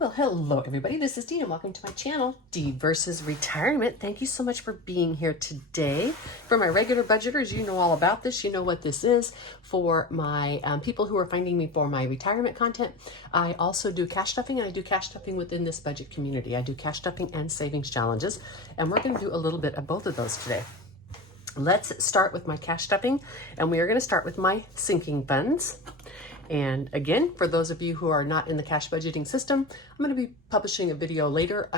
Well, hello everybody. This is Dee and welcome to my channel, Dee versus Retirement. Thank you so much for being here today. For my regular budgeters, you know all about this. You know what this is. For my people who are finding me for my retirement content, I also do cash stuffing, and I do cash stuffing within this budget community. I do cash stuffing and savings challenges, and we're going to do a little bit of both of those today. Let's start with my cash stuffing, and we are going to start with my sinking funds. And again, for those of you who are not in the cash budgeting system, I'm going to be publishing a video later,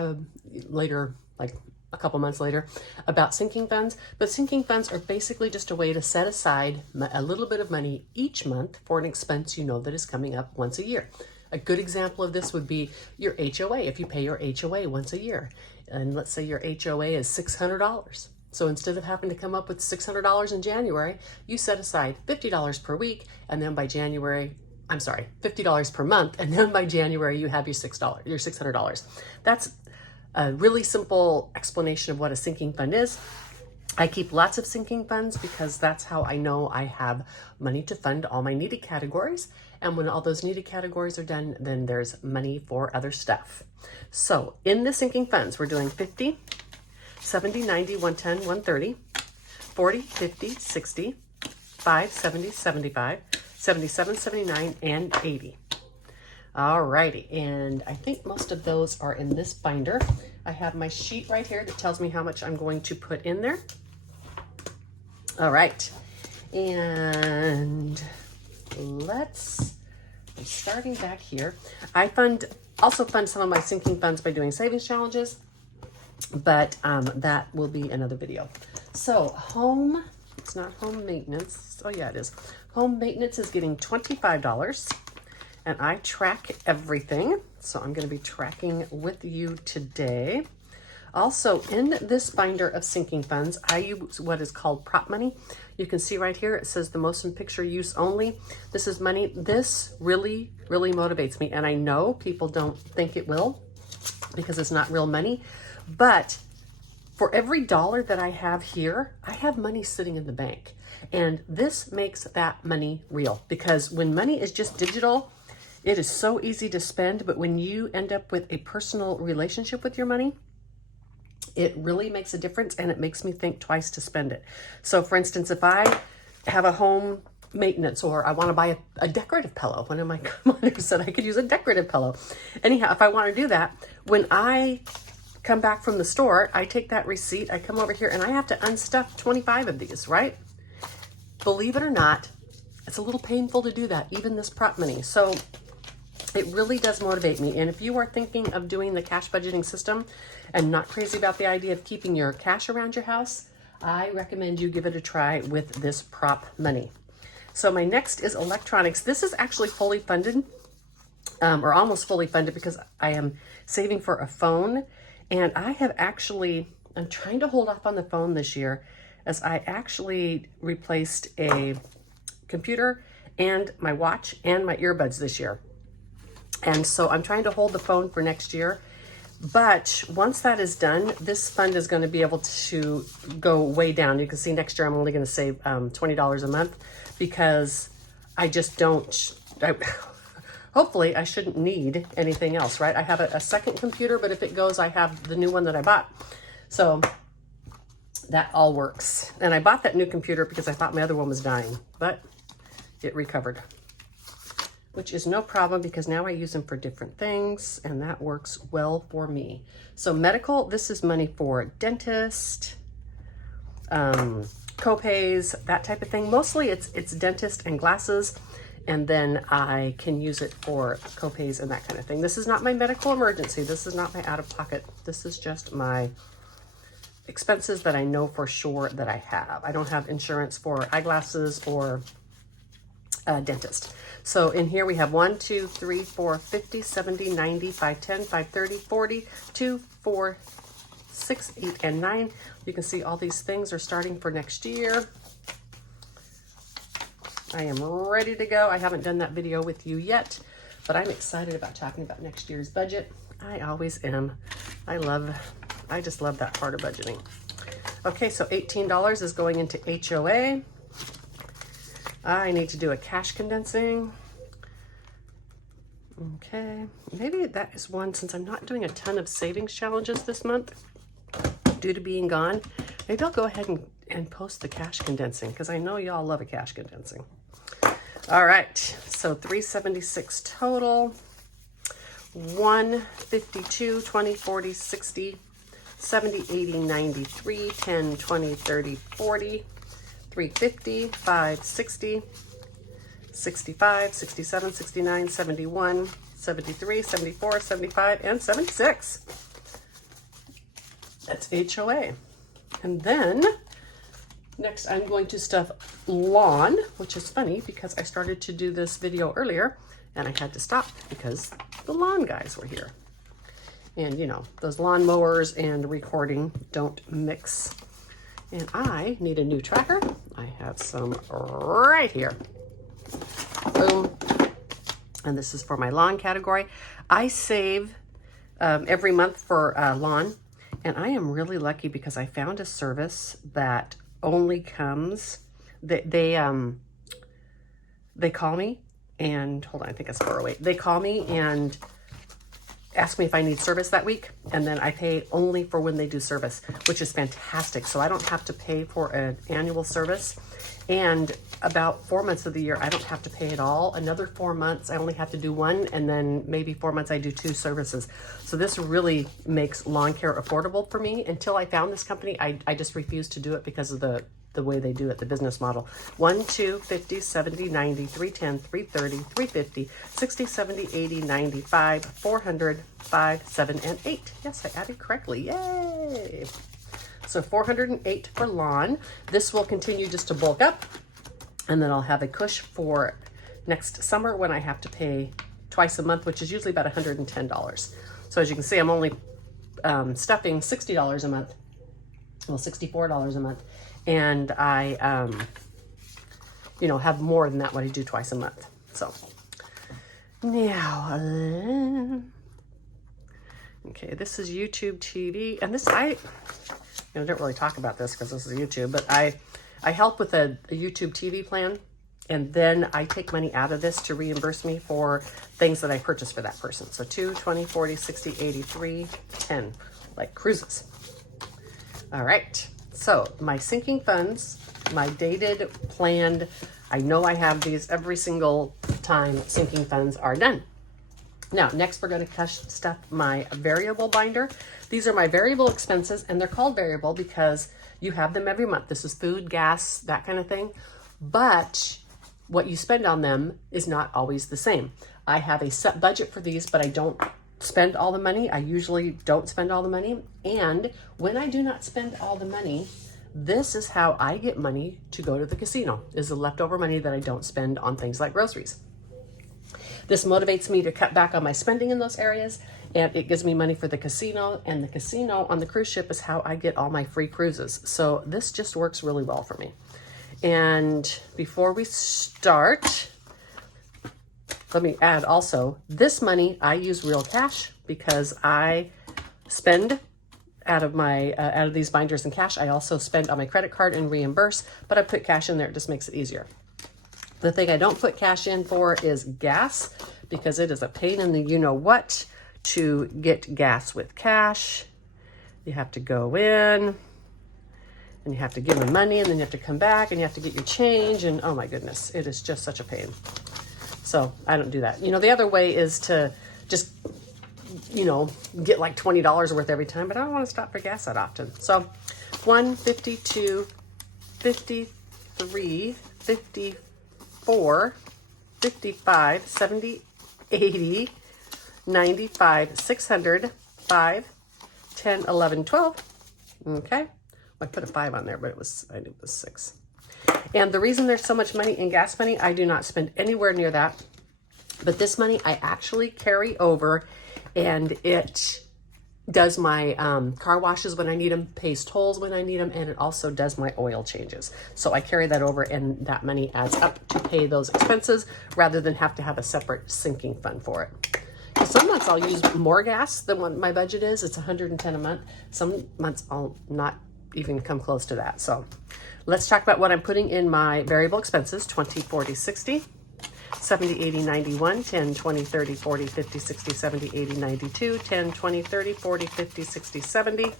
like a couple months later, about sinking funds. But sinking funds are basically just a way to set aside a little bit of money each month for an expense you know that is coming up once a year. A good example of this would be your HOA. If you pay your HOA once a year, and let's say your HOA is $600. So instead of having to come up with $600 in January, you set aside $50 per week, and then by January, $50 per month, and then by January you have your $600. That's a really simple explanation of what a sinking fund is. I keep lots of sinking funds because that's how I know I have money to fund all my needed categories. And when all those needed categories are done, then there's money for other stuff. So in the sinking funds, we're doing 50, 70, 90, 110, 130, 40, 50, 60, 5, 70, 75, 77, 79, and 80. All righty, and I think most of those are in this binder. I have my sheet right here that tells me how much I'm going to put in there. All right, and I'm starting back here. I also fund some of my sinking funds by doing savings challenges, but that will be another video. So it's not home maintenance. Oh yeah, it is. Home maintenance is getting $25, and I track everything. So I'm going to be tracking with you today. Also in this binder of sinking funds, I use what is called prop money. You can see right here, it says the motion picture use only. This is money. This really, really motivates me. And I know people don't think it will because it's not real money. But for every dollar that I have here, I have money sitting in the bank. And this makes that money real, because when money is just digital, it is so easy to spend. But when you end up with a personal relationship with your money, it really makes a difference, and it makes me think twice to spend it. So for instance, if I have a home maintenance, or I want to buy a decorative pillow, one of my commanders said I could use a decorative pillow. Anyhow, if I want to do that, when I come back from the store, I take that receipt, I come over here, and I have to unstuff 25 of these, right? Believe it or not, it's a little painful to do that, even this prop money. So it really does motivate me. And if you are thinking of doing the cash budgeting system and not crazy about the idea of keeping your cash around your house, I recommend you give it a try with this prop money. So my next is electronics. This is actually fully funded, or almost fully funded, because I am saving for a phone. And I'm trying to hold off on the phone this year, as I actually replaced a computer and my watch and my earbuds this year. And so I'm trying to hold the phone for next year. But once that is done, this fund is going to be able to go way down. You can see next year I'm only going to save $20 a month, because I just don't, hopefully I shouldn't need anything else, right? I have a second computer, but if it goes, I have the new one that I bought. So that all works. And I bought that new computer because I thought my other one was dying, but it recovered, which is no problem, because now I use them for different things, and that works well for me. So medical, this is money for dentist, co-pays, that type of thing. Mostly it's dentist and glasses, and then I can use it for co-pays and that kind of thing. This is not my medical emergency. This is not my out-of-pocket. This is just my expenses that I know for sure that I have. I don't have insurance for eyeglasses or dentist. So in here we have 1, 2, 3, 4, 50, 70, 90, 510, 530, 40, 2, 4, 6, 8, and 9. You can see all these things are starting for next year. I am ready to go. I haven't done that video with you yet, but I'm excited about talking about next year's budget. I always am. I just love that part of budgeting. Okay, so $18 is going into HOA. I need to do a cash condensing. Okay, maybe that is one, since I'm not doing a ton of savings challenges this month due to being gone, maybe I'll go ahead and post the cash condensing, because I know y'all love a cash condensing. All right, so 376 total, 152, 20, 40, 60, 70, 80, 93, 10, 20, 30, 40, 350, 5, 60, 65, 67, 69, 71, 73, 74, 75, and 76. That's HOA. And then next I'm going to stuff lawn, which is funny because I started to do this video earlier and I had to stop because the lawn guys were here. And you know, those lawn mowers and recording don't mix. And I need a new tracker. I have some right here. Boom. And this is for my lawn category. I save every month for lawn, and I am really lucky because I found a service that only comes, they call me and, hold on, I think it's 408. They call me and ask me if I need service that week, and then I pay only for when they do service, which is fantastic. So I don't have to pay for an annual service, and about 4 months of the year I don't have to pay at all. Another 4 months I only have to do one, and then maybe 4 months I do 2 services. So this really makes lawn care affordable for me. Until I found this company, I just refused to do it because of the way they do it, the business model. 1, 2, 50, 70, 90, 310, 330, 350, 60, 70, 80, 95, 400, 5, 7, and 8. Yes, I added correctly. Yay! So 408 for lawn. This will continue just to bulk up, and then I'll have a cush for next summer when I have to pay twice a month, which is usually about $110. So as you can see, I'm only stuffing $60 a month, well, $64 a month. And I, you know, have more than that what I do twice a month. So now, okay, this is YouTube TV, and this I don't really talk about this because this is YouTube, but I help with a YouTube TV plan, and then I take money out of this to reimburse me for things that I purchased for that person. So 2, 20, 40, 60, 83, 10, like cruises. All right. So my sinking funds, my dated, planned, I know I have these every single time sinking funds are done. Now, next we're going to stuff my variable binder. These are my variable expenses, and they're called variable because you have them every month. This is food, gas, that kind of thing. But what you spend on them is not always the same. I have a set budget for these, but I don't spend all the money. I usually don't spend all the money. And when I do not spend all the money, this is how I get money to go to the casino, is the leftover money that I don't spend on things like groceries. This motivates me to cut back on my spending in those areas, and it gives me money for the casino, and the casino on the cruise ship is how I get all my free cruises. So this just works really well for me. And before we start, let me add also, this money I use real cash because I spend out of these binders in cash. I also spend on my credit card and reimburse, but I put cash in there. It just makes it easier. The thing I don't put cash in for is gas, because it is a pain in the you-know-what to get gas with cash. You have to go in, and you have to give them money, and then you have to come back, and you have to get your change, and oh my goodness, it is just such a pain. So I don't do that. You know, the other way is to just, you know, get like $20 worth every time, but I don't want to stop for gas that often. So 1, 52, 53, 54, 55, 70, 80, 95, 600, 5, 10, 11, 12. Okay. I put a 5 on there, but I knew it was 6. And the reason there's so much money in gas money, I do not spend anywhere near that. But this money I actually carry over, and it does my car washes when I need them, pays tolls when I need them, and it also does my oil changes. So I carry that over, and that money adds up to pay those expenses rather than have to have a separate sinking fund for it. Some months I'll use more gas than what my budget is. It's $110 a month. Some months I'll not even come close to that. So let's talk about what I'm putting in my variable expenses, 20, 40, 60. 70, 80, 91, 10, 20, 30, 40, 50, 60, 70, 80, 92, 10, 20, 30, 40, 50, 60, 70,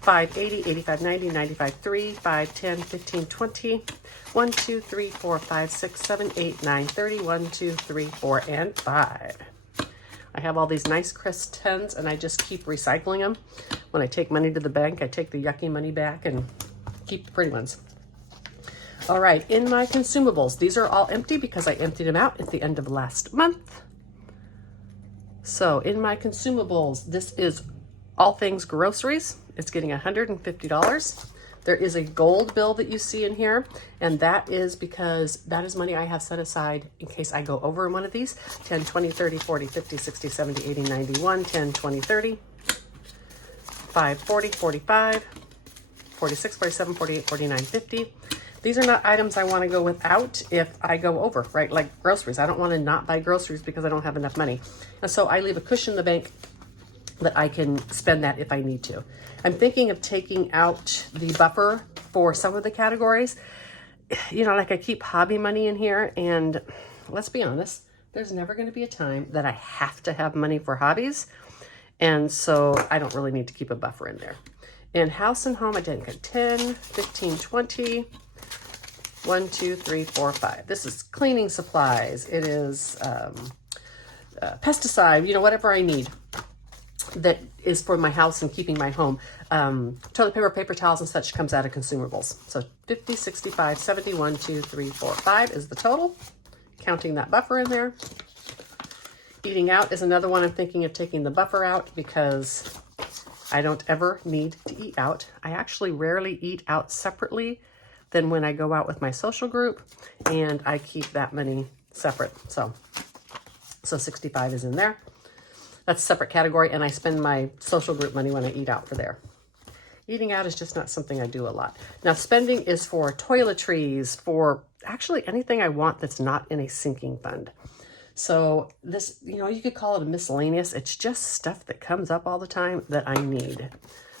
5, 80, 85, 90, 95, 3, 5, 10, 15, 20, 1, 2, 3, 4, 5, 6, 7, 8, 9, 30, 1, 2, 3, 4, and 5. I have all these nice crisp 10s and I just keep recycling them. When I take money to the bank, I take the yucky money back and keep the pretty ones. All right, in my consumables, these are all empty because I emptied them out at the end of last month. So in my consumables, this is all things groceries. It's getting $150. There is a gold bill that you see in here, and that is because that is money I have set aside in case I go over in one of these. 10, 20, 30, 40, 50, 60, 70, 80, 91, 10, 20, 30, 5, 40, 45, 46, 47, 48, 49, 50. These are not items I want to go without if I go over, right? Like groceries. I don't want to not buy groceries because I don't have enough money. And so I leave a cushion in the bank that I can spend that if I need to. I'm thinking of taking out the buffer for some of the categories. You know, like I keep hobby money in here, and let's be honest, there's never going to be a time that I have to have money for hobbies. And so I don't really need to keep a buffer in there. In house and home, I didn't get 10, 15, 20, 1, 2, 3, 4, 5. This is cleaning supplies. It is pesticide, you know, whatever I need that is for my house and keeping my home. Toilet paper, paper towels, and such comes out of consumables. So 50, 65, 70, 1, 2, 3, 4, 5 is the total, counting that buffer in there. Eating out is another one I'm thinking of taking the buffer out because I don't ever need to eat out. I actually rarely eat out separately than when I go out with my social group, and I keep that money separate. So 65 is in there. That's a separate category, and I spend my social group money when I eat out for there. Eating out is just not something I do a lot. Now, spending is for toiletries, for actually anything I want that's not in a sinking fund. So this, you know, you could call it a miscellaneous. It's just stuff that comes up all the time that I need.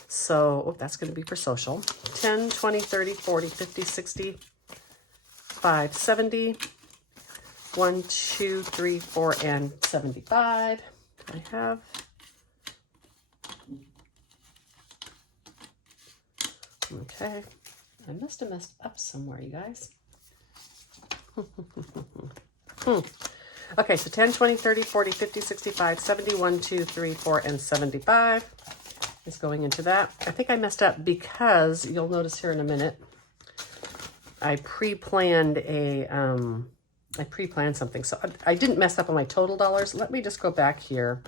So that's going to be for social. 10, 20, 30, 40, 50, 60, 5, 70, 1, 2, 3, 4, and 75. I have okay. I must have messed up somewhere, you guys. Okay, so 10, 20, 30, 40, 50, 65, 70, 1, 2, 3, 4, and 75 is going into that. I think I messed up because you'll notice here in a minute, I pre-planned something. So I didn't mess up on my total dollars. Let me just go back here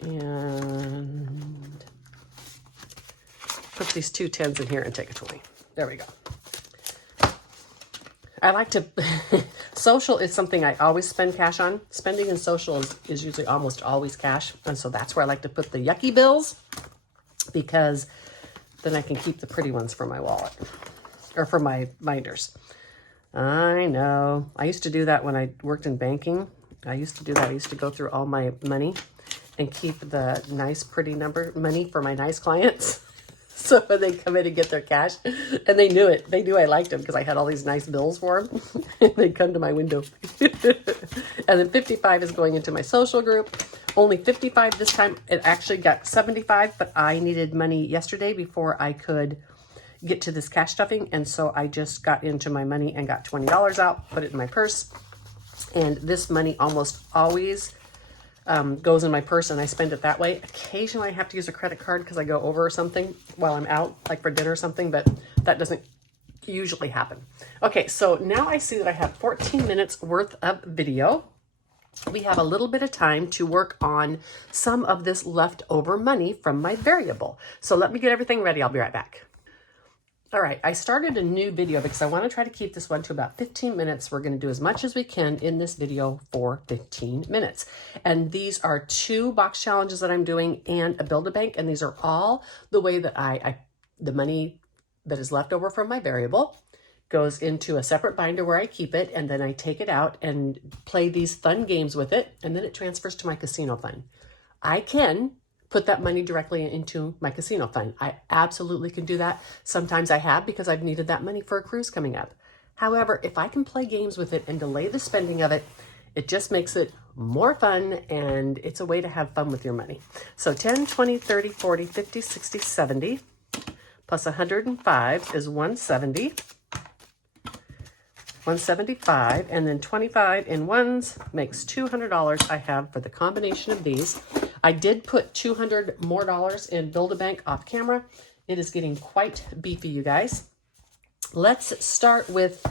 and put these two 10s in here and take a 20. There we go. I like to, social is something I always spend cash on. Spending in social is usually almost always cash. And so that's where I like to put the yucky bills, because then I can keep the pretty ones for my wallet or for my binders. I know. I used to do that when I worked in banking. I used to do that. I used to go through all my money and keep the nice, pretty number money for my nice clients. So when they come in and get their cash, and they knew it. They knew I liked them because I had all these nice bills for them. They'd come to my window. And then 55 is going into my social group. Only 55 this time. It actually got 75, but I needed money yesterday before I could get to this cash stuffing. And so I just got into my money and got $20 out, put it in my purse. And this money almost always goes in my purse, and I spend it that way. Occasionally I have to use a credit card because I go over or something while I'm out, like for dinner or something, but that doesn't usually happen. Okay, so now I see that I have 14 minutes worth of video. We have a little bit of time to work on some of this leftover money from my variable. So let me get everything ready. I'll be right back. All right, I started a new video because I want to try to keep this one to about 15 minutes. We're going to do as much as we can in this video for 15 minutes. And these are 2 box challenges that I'm doing and a Build-A-Bank. And these are all the way that the money that is left over from my variable goes into a separate binder where I keep it. And then I take it out and play these fun games with it. And then it transfers to my casino fund. I can put that money directly into my casino fund. I absolutely can do that. Sometimes I have, because I've needed that money for a cruise coming up. However, if I can play games with it and delay the spending of it, it just makes it more fun, and it's a way to have fun with your money. So 10, 20, 30, 40, 50, 60, 70, plus 105 is 170. 175, and then 25 in ones makes $200 I have for the combination of these. I did put $200 more in Build-A-Bank off camera. It is getting quite beefy, you guys. Let's start with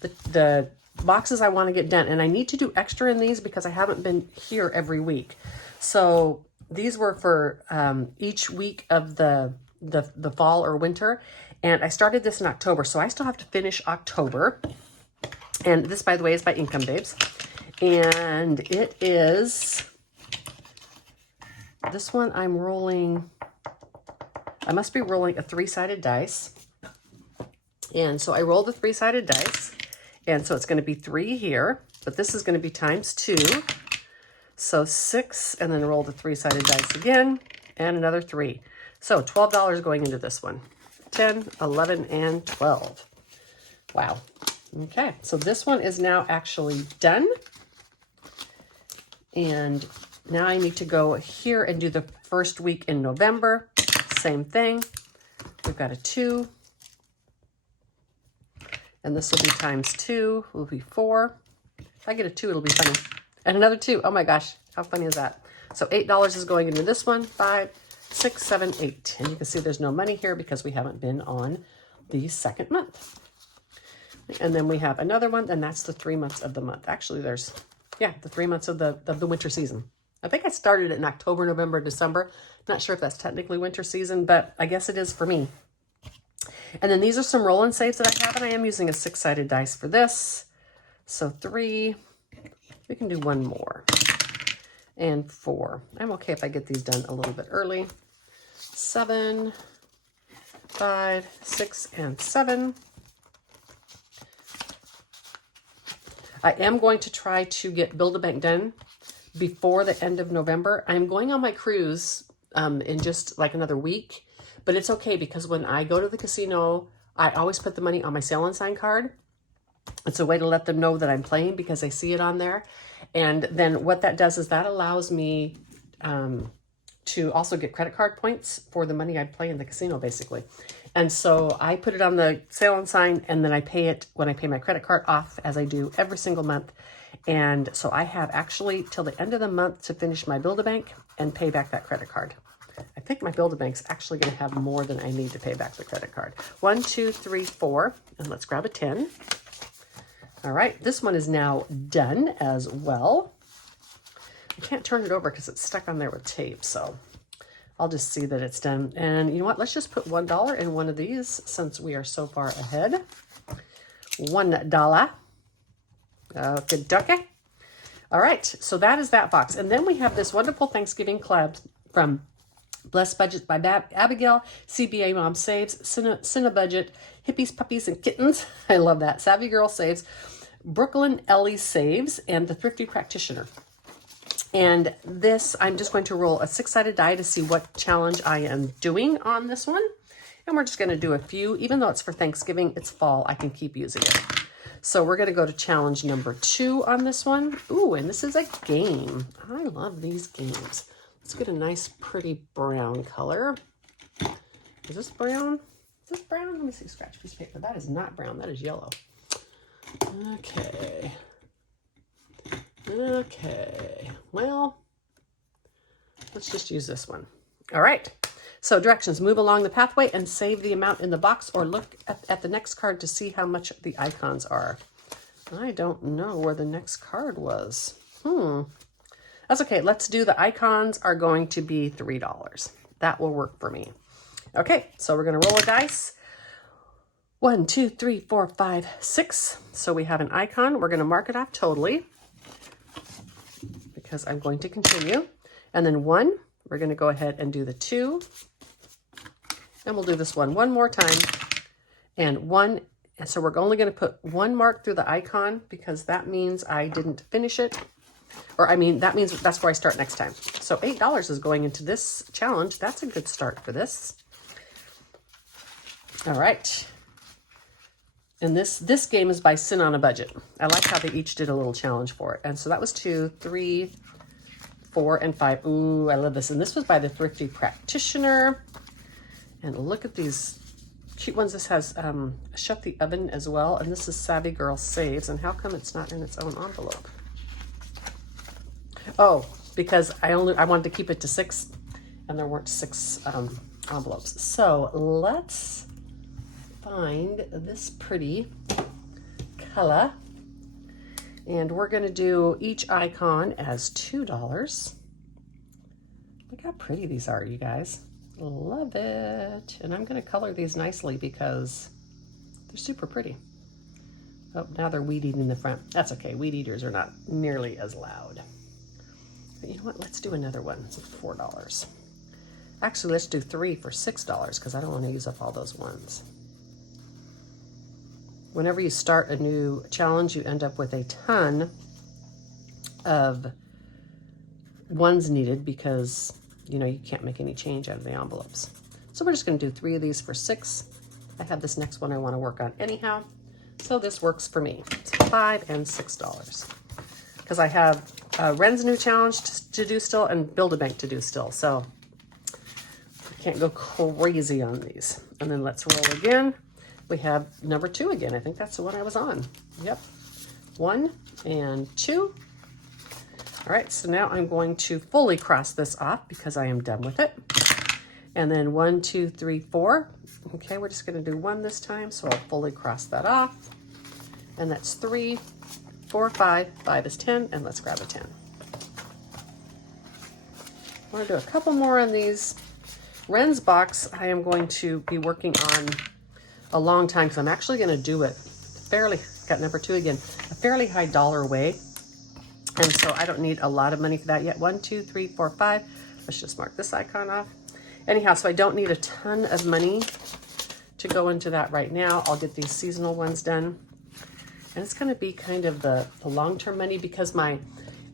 the boxes I want to get done, and I need to do extra in these because I haven't been here every week. So these were for each week of the fall or winter, and I started this in October, so I still have to finish October. And this, by the way, is by Income Babes. And it is, this one I'm rolling, I must be rolling a 3-sided dice. And so I rolled the 3-sided dice. And so it's going to be 3 here, but this is going to be times 2. So 6, and then roll the 3-sided dice again, and another 3. So $12 going into this one. 10, 11, and 12. Wow. Okay, so this one is now actually done. And now I need to go here and do the first week in November. Same thing. We've got a 2. And this will be times 2, will be 4. If I get a 2, it'll be funny. And another 2. Oh my gosh, how funny is that? So $8 is going into this one. 5, 6, 7, 8. And you can see there's no money here because we haven't been on the second month. And then we have another one, and that's the 3 months of the month. Actually, there's, yeah, the 3 months of the winter season. I think I started it in October, November, December. Not sure if that's technically winter season, but I guess it is for me. And then these are some roll and saves that I have, and I am using a 6-sided dice for this. So 3, we can do 1 more, and 4. I'm okay if I get these done a little bit early. 7, 5, 6, and 7. I am going to try to get Build-A-Bank done before the end of November. I'm going on my cruise in just like another week, but it's okay because when I go to the casino, I always put the money on my sale and sign card. It's a way to let them know that I'm playing because I see it on there. And then what that does is that allows me to also get credit card points for the money I play in the casino, basically. And so I put it on the sale and sign, and then I pay it when I pay my credit card off, as I do every single month. And so I have actually till the end of the month to finish my Build-A-Bank and pay back that credit card. I think my Build-A-Bank's actually going to have more than I need to pay back the credit card. 1, 2, 3, 4, and let's grab a 10. All right, this one is now done as well. I can't turn it over because it's stuck on there with tape, so I'll just see that it's done. And you know what? Let's just put $1 in one of these since we are so far ahead. $1. Okay, ducky. All right, so that is that box. And then we have this wonderful Thanksgiving club from Blessed Budgets by Abigail, CBA Mom Saves, Cinna Budget, Hippies, Puppies, and Kittens. I love that. Savvy Girl Saves, Brooklyn Ellie Saves, and The Thrifty Practitioner. And this, I'm just going to roll a 6-sided die to see what challenge I am doing on this one. And we're just going to do a few. Even though it's for Thanksgiving, it's fall, I can keep using it. So we're going to go to challenge number 2 on this one. Ooh, and this is a game. I love these games. Let's get a nice, pretty brown color. Is this brown? Is this brown? Let me see, scratch piece of paper. That is not brown. That is yellow. Okay. Okay. Well, let's just use this one. All right. So directions: move along the pathway and save the amount in the box, or look at the next card to see how much the icons are. I don't know where the next card was. That's okay. Let's do the icons are going to be $3. That will work for me. Okay, so we're going to roll a dice. 1, 2, 3, 4, 5, 6. So we have an icon. We're going to mark it off totally because I'm going to continue. And then 1, we're going to go ahead and do the 2. And we'll do this one more time. And 1. And so we're only going to put 1 mark through the icon because that means I didn't finish it. Or I mean, that means that's where I start next time. So $8 is going into this challenge. That's a good start for this. All right. And this game is by Sin on a Budget. I like how they each did a little challenge for it. And so that was 2, 3, 4, and 5. Ooh, I love this. And this was by the Thrifty Practitioner. And look at these cute ones. This has Shut the Oven as well. And this is Savvy Girl Saves. And how come it's not in its own envelope? Oh, because I wanted to keep it to 6, and there weren't 6 envelopes. So let's find this pretty color, and we're going to do each icon as $2. Look how pretty these are, you guys. Love it. And I'm going to color these nicely because they're super pretty. Oh, now they're weed eating the front. That's okay. Weed eaters are not nearly as loud. But you know what? Let's do another one for $4. Actually, let's do 3 for $6 because I don't want to use up all those ones. Whenever you start a new challenge, you end up with a ton of ones needed because, you know, you can't make any change out of the envelopes. So we're just going to do 3 of these for $6. I have this next one I want to work on anyhow, so this works for me. So $5 and $6 because I have Ren's new challenge to do still and Build-A-Bank to do still, so I can't go crazy on these. And then let's roll again. We have number 2 again. I think that's the one I was on. Yep. 1 and 2. All right, so now I'm going to fully cross this off because I am done with it. And then 1, 2, 3, 4. Okay, we're just going to do 1 this time, so I'll fully cross that off. And that's 3, 4, 5. 5 is 10, and let's grab a 10. I want to do a couple more on these. Ren's box, I am going to be working on a long time because I'm actually going to do it got number 2 again, a fairly high dollar way. And so I don't need a lot of money for that yet. 1, 2, 3, 4, 5. Let's just mark this icon off. Anyhow, so I don't need a ton of money to go into that right now. I'll get these seasonal ones done. And it's going to be kind of the long-term money because I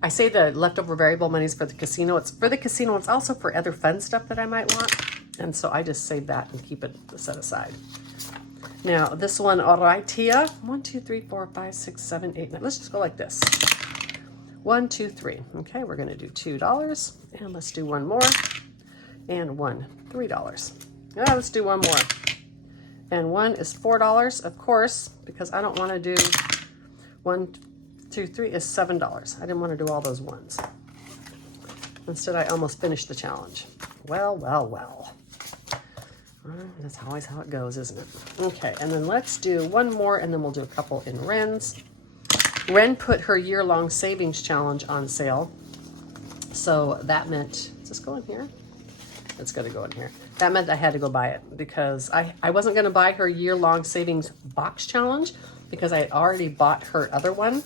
say the leftover variable money is for the casino. It's for the casino. It's also for other fun stuff that I might want. And so I just save that and keep it set aside. Now, this one, right here, 1, 2, 3, 4, 5, 6, 7, 8, 9. Let's just go like this. 1, 2, 3. Okay, we're going to do $2. And let's do one more. And $1, $3. Now let's do one more. And 1 is $4, of course, because I don't want to do 1, 2, 3 is $7. I didn't want to do all those ones. Instead, I almost finished the challenge. Well, well, well. That's always how it goes, isn't it? Okay, and then let's do one more, and then we'll do a couple in Ren's. Ren put her year-long savings challenge on sale. So that meant, does this go in here? It's going to go in here. That meant I had to go buy it because I wasn't going to buy her year-long savings box challenge because I had already bought her other one.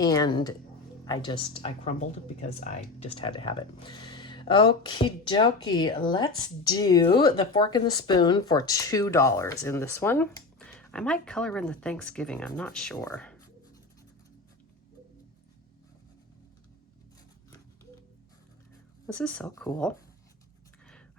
And I crumbled because I just had to have it. Okie dokie, let's do the fork and the spoon for $2 in this one. I might color in the Thanksgiving, I'm not sure. This is so cool.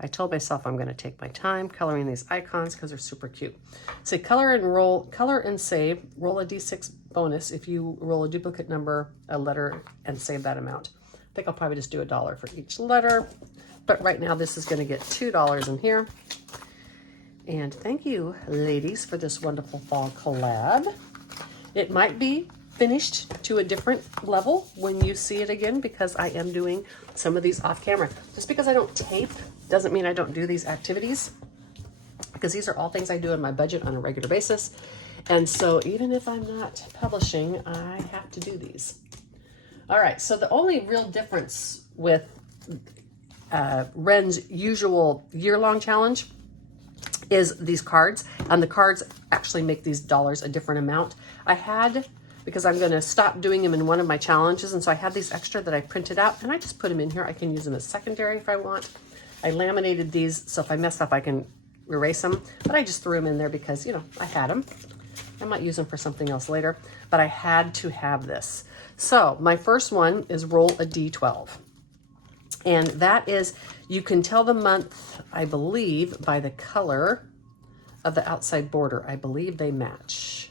I told myself I'm going to take my time coloring these icons because they're super cute. Say color and save, roll a D6 bonus if you roll a duplicate number, a letter, and save that amount. I think I'll probably just do $1 for each letter, but right now this is going to get $2 in here. And thank you, ladies, for this wonderful fall collab. It might be finished to a different level when you see it again because I am doing some of these off camera. Just because I don't tape doesn't mean I don't do these activities because these are all things I do in my budget on a regular basis. And so even if I'm not publishing, I have to do these. All right, so the only real difference with Ren's usual year-long challenge is these cards, and the cards actually make these dollars a different amount. Because I'm going to stop doing them in one of my challenges, and so I had these extra that I printed out, and I just put them in here. I can use them as secondary if I want. I laminated these, so if I mess up, I can erase them, but I just threw them in there because, you know, I had them. I might use them for something else later, but I had to have this. So my first one is roll a D12. And that is, you can tell the month, I believe, by the color of the outside border. I believe they match.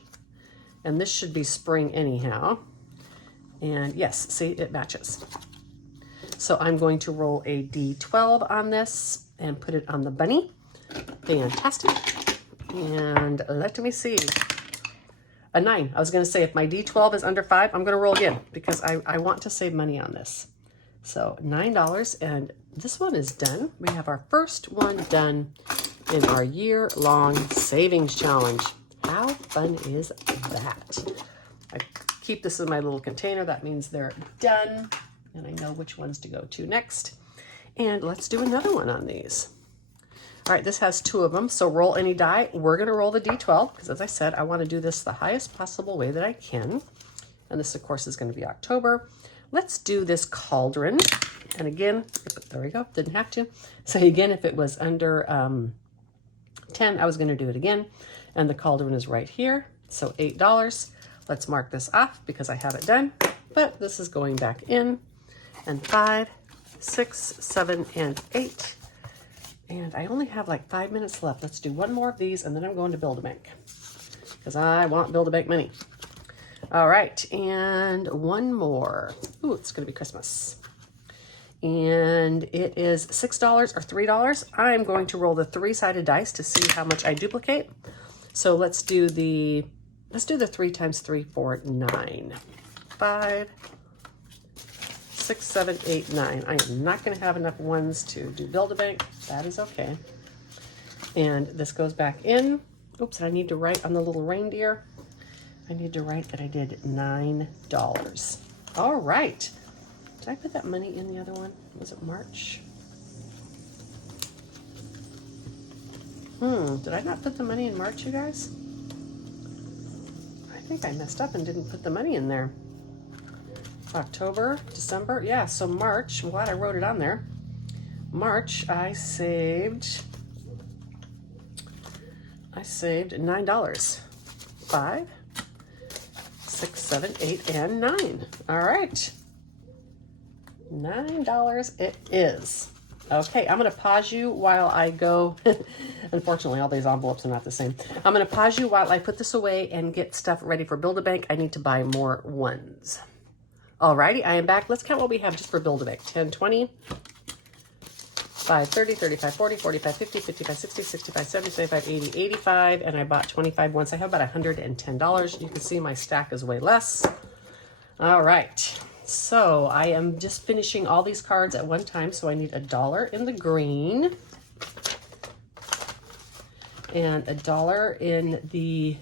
And this should be spring anyhow. And yes, see, it matches. So I'm going to roll a D12 on this and put it on the bunny. Fantastic. And let me see. A 9. I was going to say if my D12 is under 5, I'm going to roll again because I want to save money on this. So $9, and this one is done. We have our first one done in our year-long savings challenge. How fun is that? I keep this in my little container. That means they're done, and I know which ones to go to next. And let's do another one on these. All right, this has 2 of them, so roll any die. We're gonna roll the D12, because as I said, I wanna do this the highest possible way that I can. And this, of course, is gonna be October. Let's do this cauldron. And again, there we go, didn't have to. So again, if it was under 10, I was gonna do it again. And the cauldron is right here, so $8. Let's mark this off because I have it done, but this is going back in. And 5, 6, 7, and 8. And I only have like 5 minutes left. Let's do one more of these and then I'm going to Build-A-Bank because I want Build-A-Bank money. All right, and one more. Ooh, it's gonna be Christmas. And it is $6 or $3. I'm going to roll the 3-sided dice to see how much I duplicate. So let's do the 3 times 3 for 9. 5, 6, 7, 8, 9. I am not going to have enough ones to do Build-A-Bank. That is okay. And this goes back in. Oops, and I need to write on the little reindeer. I need to write that I did $9. All right. Did I put that money in the other one? Was it March? Did I not put the money in March, you guys? I think I messed up and didn't put the money in there. October, December, yeah, so March, I'm glad I wrote it on there. March, I saved $9. 5, 6, 7, 8, and 9. All right. $9 it is. Okay, I'm gonna pause you while I go. Unfortunately, all these envelopes are not the same. I'm gonna pause you while I put this away and get stuff ready for Build-A-Bank. I need to buy more ones. Alrighty, I am back. Let's count what we have just for Build-A-Bank. 10, 20, 5, 30, 35, 40, 45, 50, 55, 60, 65, 70, 75, 80, 85, and I bought 25 once. I have about $110. You can see my stack is way less. All right, so I am just finishing all these cards at one time, so I need $1 in the green and $1 in the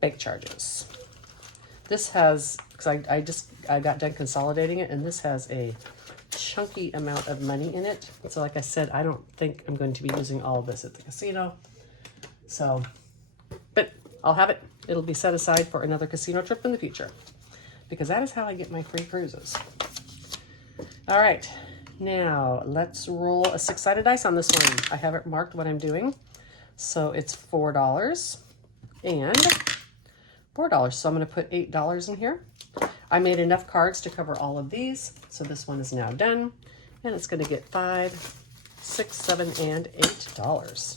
bank charges. This has, because I got done consolidating it, and this has a chunky amount of money in it. So like I said, I don't think I'm going to be using all of this at the casino. So, but I'll have it. It'll be set aside for another casino trip in the future because that is how I get my free cruises. All right, now let's roll a 6-sided dice on this one. I have it marked what I'm doing. So it's $4 and $4. So I'm going to put $8 in here. I made enough cards to cover all of these. So this one is now done. And it's going to get 5, 6, 7, and $8.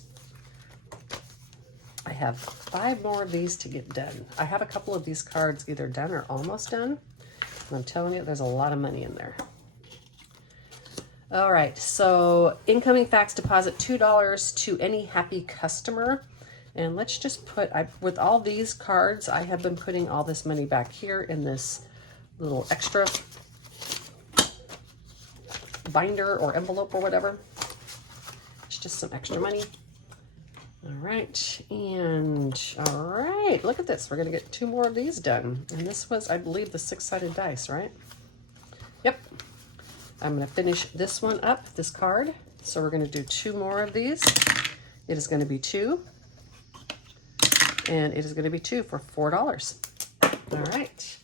I have 5 more of these to get done. I have a couple of these cards either done or almost done. And I'm telling you, there's a lot of money in there. All right, so incoming fax deposit $2 to any happy customer. And let's just put, with all these cards, I have been putting all this money back here in this little extra binder or envelope or whatever. It's just some extra money. All right, and all right, look at this. We're gonna get 2 more of these done. And this was, I believe, the 6-sided dice, right? Yep. I'm gonna finish this one up, this card. So we're gonna do 2 more of these. It is gonna be 2. And it is gonna be 2 for $4. All right.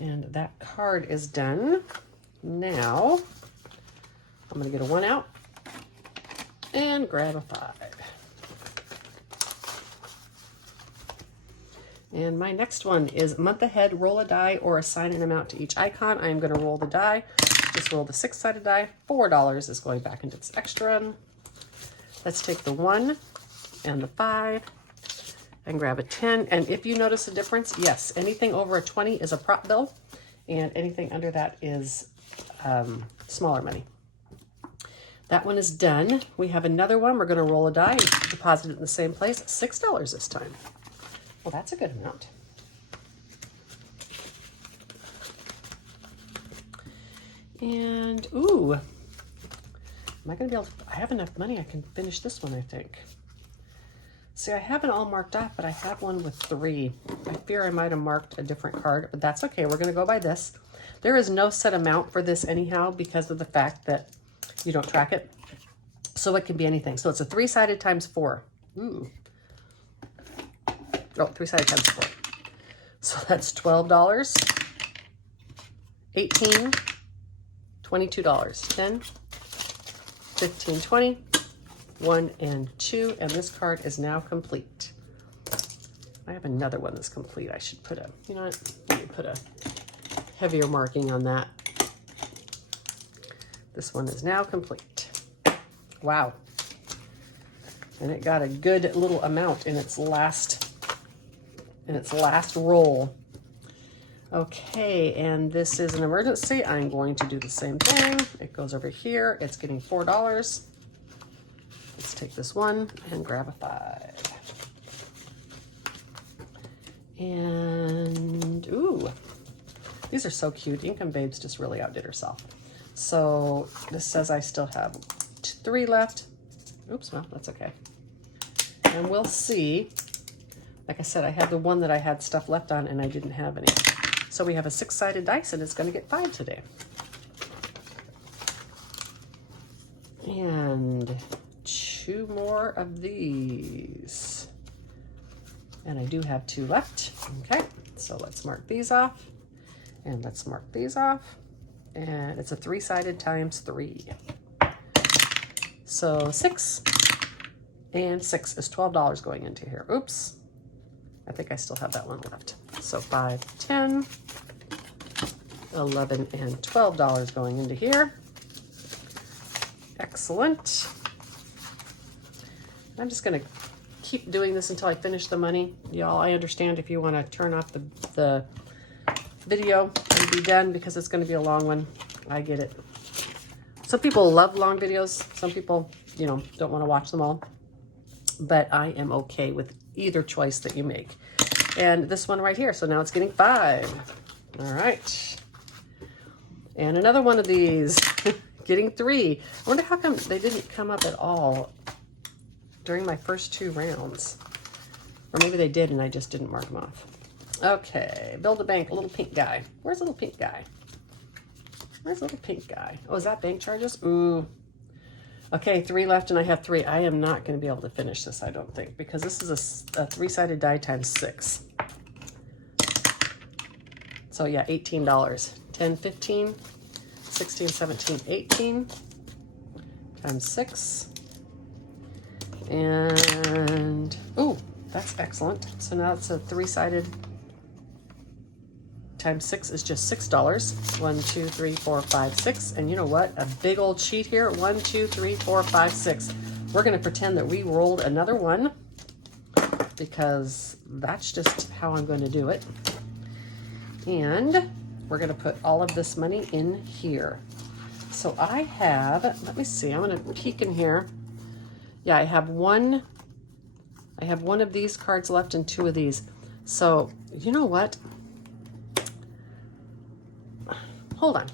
And that card is done. Now, I'm gonna get a 1 out and grab a 5. And my next one is month ahead, roll a die or assign an amount to each icon. I am gonna roll the die. Just roll the 6-sided die. $4 is going back into this extra. Let's take the 1 and the 5 and grab a 10. And if you notice a difference, yes, anything over a 20 is a prop bill and anything under that is smaller money. That one is done. We have another one. We're going to roll a die and deposit it in the same place. $6 this time. Well, that's a good amount. And, ooh, am I going to be able to, I have enough money. I can finish this one, I think. See, I have it all marked off, but I have one with 3. I fear I might have marked a different card, but that's okay. We're going to go by this. There is no set amount for this anyhow because of the fact that you don't track it. So it can be anything. So it's a 3-sided times 4. Ooh. Oh, 3-sided times 4. So that's $12, 18, $22, 10, 15, 20, 1 and 2, and this card is now complete. I have another one that's complete. I should put a, you know what, let me put a heavier marking on that. This one is now complete. Wow. And it got a good little amount in its last roll. Okay, and this is an emergency. I'm going to do the same thing. It goes over here. It's getting $4. Let's take this one and grab a 5. And, ooh, these are so cute. Income Babes just really outdid herself. So this says I still have 3 left. Oops, well, that's okay. And we'll see. Like I said, I had the one that I had stuff left on and I didn't have any. So we have a 6-sided dice and it's going to get 5 today. And 2 more of these. And I do have 2 left. Okay, so let's mark these off. And let's mark these off. And it's a 3-sided times 3. So 6 and 6 is $12 going into here. Oops. I think I still have that one left. So 5, 10, 11, and $12 going into here. Excellent. I'm just going to keep doing this until I finish the money. Y'all, I understand if you want to turn off the video and be done because it's going to be a long one. I get it. Some people love long videos. Some people, you know, don't want to watch them all. But I am okay with either choice that you make. And this one right here. So now it's getting 5. All right. And another one of these getting 3. I wonder how come they didn't come up at all during my first 2 rounds. Or maybe they did and I just didn't mark them off. Okay, build a bank, a little pink guy. Where's the little pink guy? Where's the little pink guy? Oh, is that bank charges? Ooh. Okay, 3 left and I have 3. I am not going to be able to finish this, I don't think, because this is a 3-sided die times 6. So yeah, $18. 10, 15, 16, 17, 18 times 6. And, ooh, that's excellent. So now it's a 3-sided times 6 is just $6. 1, 2, 3, 4, 5, 6. And you know what? A big old sheet here. 1, 2, 3, 4, 5, 6. We're going to pretend that we rolled another one because that's just how I'm going to do it. And we're going to put all of this money in here. So I have, let me see, I'm going to peek in here. Yeah, I have one of these cards left and 2 of these. So you know what? Hold on.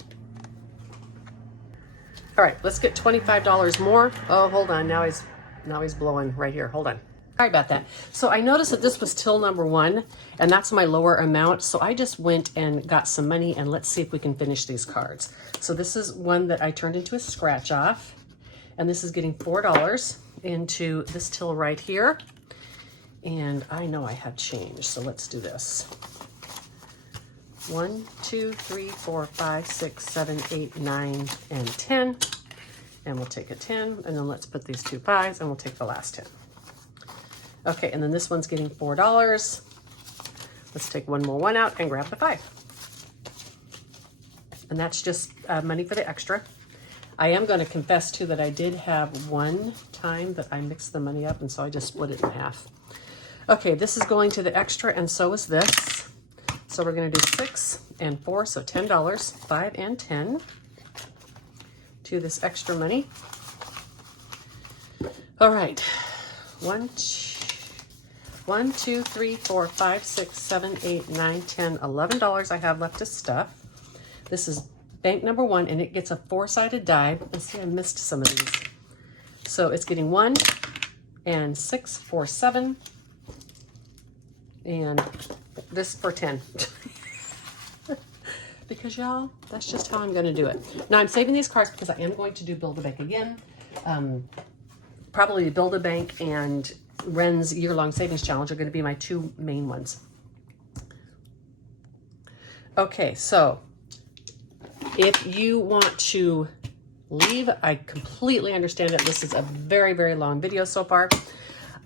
All right, let's get $25 more. Oh, hold on. Now he's blowing right here. Hold on. Sorry about that. So I noticed that this was till number 1, and that's my lower amount. So I just went and got some money, and let's see if we can finish these cards. So this is one that I turned into a scratch off, and this is getting $4 into this till right here. And I know I have change, so let's do this. 1, 2, 3, 4, 5, 6, 7, 8, 9, and 10. And we'll take a 10, and then let's put these 2 5s, and we'll take the last 10. Okay, and then this one's getting $4. Let's take one more 1 out and grab the 5. And that's just money for the extra. I am going to confess too that I did have one time that I mixed the money up, and so I just split it in half. Okay, this is going to the extra, and so is this. So we're going to do 6 and 4, so $10, 5 and 10 to this extra money. All right, 1, 2, 3, 4, 5, 6, 7, 8, 9, 10, $11 I have left to stuff. This is bank number 1, and it gets a 4-sided die. Let's see, I missed some of these. So it's getting 1 and 6, 4, 7, and this for 10. Because y'all, that's just how I'm going to do it. Now I'm saving these cards because I am going to do Build-A-Bank again. Probably Build-A-Bank and Ren's year-long savings challenge are going to be my 2 main ones. Okay, so if you want to leave, I completely understand that this is a very, very long video so far.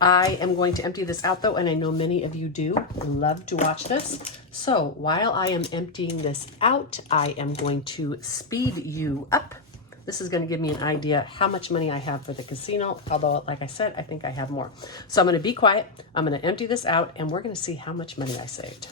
I am going to empty this out though, and I know many of you do love to watch this. So while I am emptying this out, I am going to speed you up. This is going to give me an idea how much money I have for the casino, although like I said, I think I have more. So I'm going to be quiet, I'm going to empty this out, and we're going to see how much money I saved.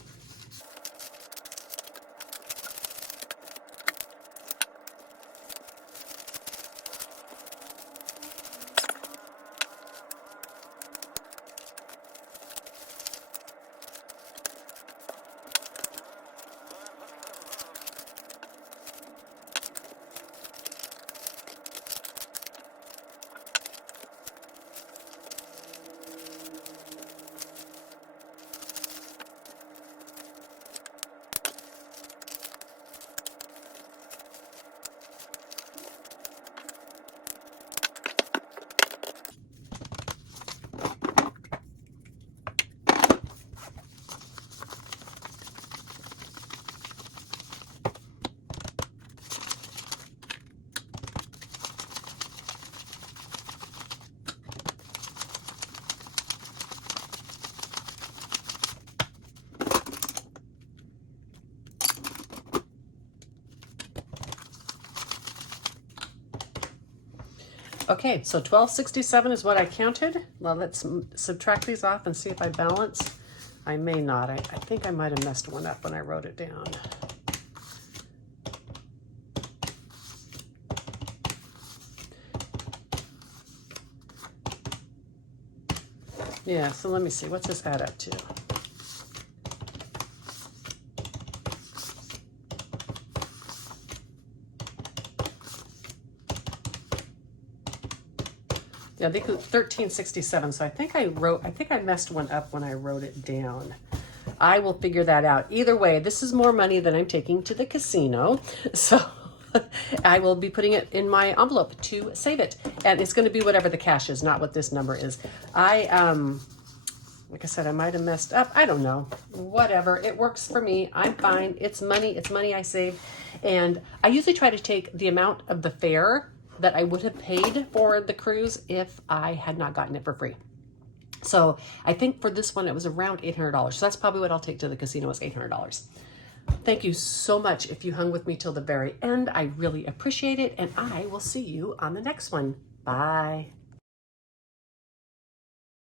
Okay, so 1267 is what I counted. Well, let's subtract these off and see if I balance. I may not. I think I might have messed one up when I wrote it down. Yeah, so let me see. What's this add up to? Yeah, they could 1367. So I think I messed one up when I wrote it down. I will figure that out. Either way, this is more money than I'm taking to the casino. So I will be putting it in my envelope to save it. And it's going to be whatever the cash is, not what this number is. Like I said, I might have messed up. I don't know. Whatever. It works for me. I'm fine. It's money. It's money I save. And I usually try to take the amount of the fare that I would have paid for the cruise if I had not gotten it for free. So I think for this one, it was around $800. So that's probably what I'll take to the casino is $800. Thank you so much if you hung with me till the very end. I really appreciate it. And I will see you on the next one. Bye.